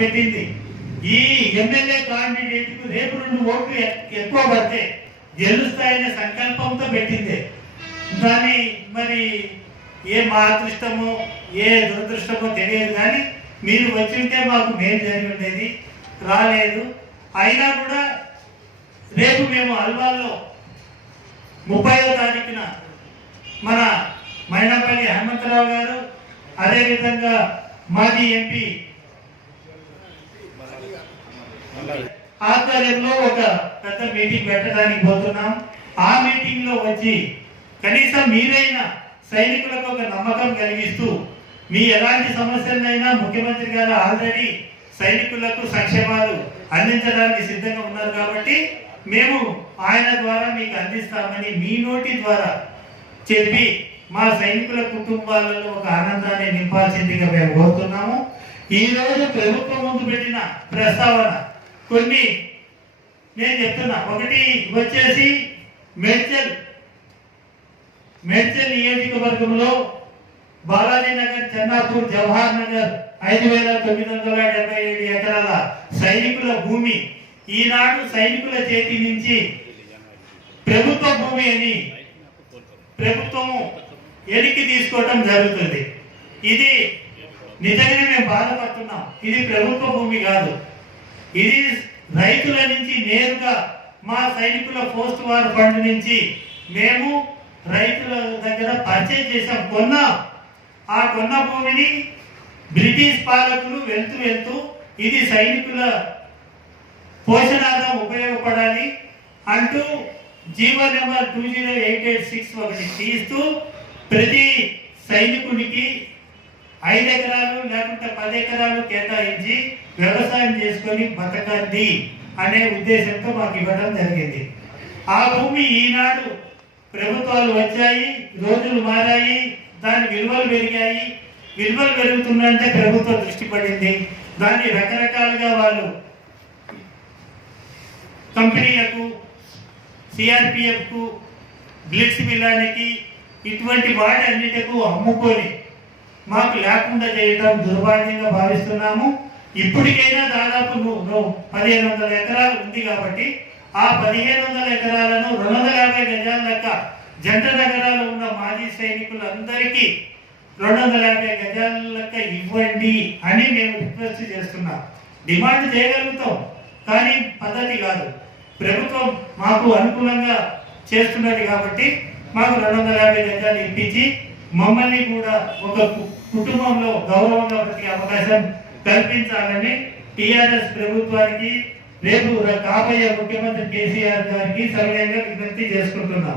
పెట్టింది. ఈ MLA candidate కు రేపు 2 ఓట్లు ఎక్కువ పడితే గెలుస్తాయనే సంకల్పంతో పెట్టింది. దాని మరి ఏ మా అదృష్టమో ఏ దురదృష్టమో తెలియదు, కానీ మీరు వచ్చి ఉంటే మాకు మేలు జరిగి ఉండేది. రాలేదు. అయినా కూడా రేపు మేము అల్వాల్లో 30వ తారీఖున మన మైనాపల్లి హనుమంతరావు గారు, అదేవిధంగా మాజీ ఎంపీ ఆధ్వర్యంలో ఒక పెద్ద మీటింగ్ పెట్టడానికి పోతున్నాం. ఆ మీటింగ్ లో వచ్చి కనీసం మీరైనా సైనికులకు ఒక నమ్మకం కలిగిస్తూ మీ ఎలాంటి సమస్యలైనా ముఖ్యమంత్రి గారు ఆల్రెడీ సైనికులకు సంక్షేమాలు అందించడానికి సిద్ధంగా ఉన్నారు కాబట్టి మేము ఆయన ద్వారా మీకు అందిస్తామని మీ నోటి ద్వారా చెప్పి మా సైనికుల కుటుంబాలలో ఒక ఆనందాన్ని నింపాల్సిందిగా మేము కోరుతున్నాము. ఈ రోజు ప్రభుత్వం ముందు పెట్టిన ప్రస్తావన కొన్ని నేను చెప్తున్నా. ఒకటి వచ్చేసి మేడ్చల్ నియోజకవర్గంలో బాలాజీ నగర్, చెన్నాపూర్, జవహర్ నగర్ 5,977 ఎకరాల సైనికుల భూమి ఈనాడు సైనికుల చేతి నుంచి ప్రభుత్వ భూమి అని ప్రభుత్వము ఎనికి తీసుకోవడం జరుగుతుంది. ఇది నిజంగానే మేము బాధపడుతున్నాం. ఇది ప్రభుత్వ భూమి కాదు, ఇది రైతుల నుంచి నేరుగా మా సైనికుల పోస్ట్ వార్ ఫండ్ నుంచి మేము రైతుల దగ్గర పర్చేజ్ చేసాం, కొన్నాం. ఆ కొన్న భూమిని బ్రిటిష్ పాలకులు వెళ్తూ ఇది సైనికుల పోషణార్థం ఉపయోగపడాలి అంటూ జీవో నెంబర్ 2088/6 ఒకటి తీస్తూ ప్రతి సైనికునికి 5 ఎకరాలు లేకుంటే 10 ఎకరాలు కేటాయించి వ్యవసాయం చేసుకొని బతకండి అనే ఉద్దేశంతో మాకు ఇవ్వడం జరిగింది. ఆ భూమి ఈనాడు ప్రభుత్వాలు వచ్చాయి, రోజులు మారాయి, దాని విలువలు పెరిగాయి. విలువలు పెరుగుతుందంటే ప్రభుత్వం దృష్టి పడింది. దాన్ని రకరకాలుగా వాళ్ళు కంపెనీలకు, సిఆర్పిఎఫ్కు, బ్లిట్స్ మిల్లానికి ఇటువంటి వాటి అన్నిటికూ అమ్ముకొని మాకు లేకుండా చేయడం దుర్భాగ్యంగా భావిస్తున్నాము. ఇప్పటికైనా దాదాపు 1,500 ఎకరాలు ఉంది కాబట్టి ఆ 1,500 ఎకరాలను 250 గజాల లెక్క జంట నగరాలు ఉన్న మాజీ సైనికులందరికీ 250 గజాల లెక్క ఇవ్వండి అని మేము రిక్వెస్ట్ చేస్తున్నాం. డిమాండ్ చేయగలుగుతాం, కానీ పద్ధతి కాదు. ప్రభుత్వం మాకు అనుకూలంగా చేస్తున్నది కాబట్టి మాకు 250 గజాలు ఇప్పించి మమ్మల్ని కూడా ఒక కుటుంబంలో గౌరవంగా బ్రతికే అవకాశం కల్పించాలని టిఆర్ఎస్ ప్రభుత్వానికి, రేపు కాబోయే ముఖ్యమంత్రి కేసీఆర్ గారికి సవినయంగా విజ్ఞప్తి చేసుకుంటున్నాం.